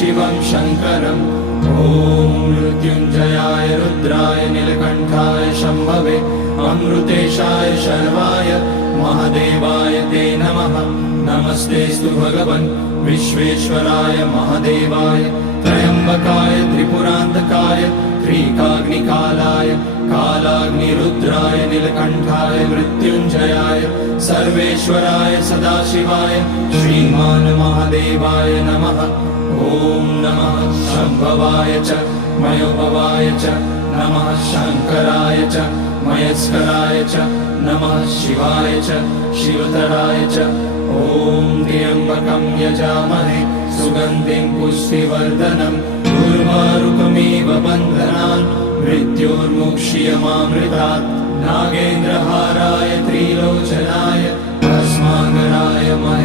शिवं शङ्करम्। ॐ मृत्युञ्जयाय रुद्राय नीलकण्ठाय शम्भवे अमृतेशाय शर्वाय महादेवाय ते नमः। नमस्तेऽस्तु भगवन् विश्वेश्वराय महादेवाय त्र्यम्बकाय त्रिपुरान्तकाय त्रिकाग्निकालाय कालाग्निरुद्राय नीलकण्ठाय मृत्युञ्जयाय सर्वेश्वराय सदाशिवाय श्रीमान् महादेवाय नमः। ॐ नमः शम्भवाय च मयोभवाय च नमः शङ्कराय च मयस्कराय च नमः शिवाय च शिवतराय च। ॐ त्र्यम्बकं यजामहे सुगन्धिं पुष्टिवर्धनम् उर्वारुकमिव बन्धनान् मृत्योर्मुक्ष्यमामृतात्। नागेन्द्रहाराय त्रिलोचनाय भस्माङ्गराय महे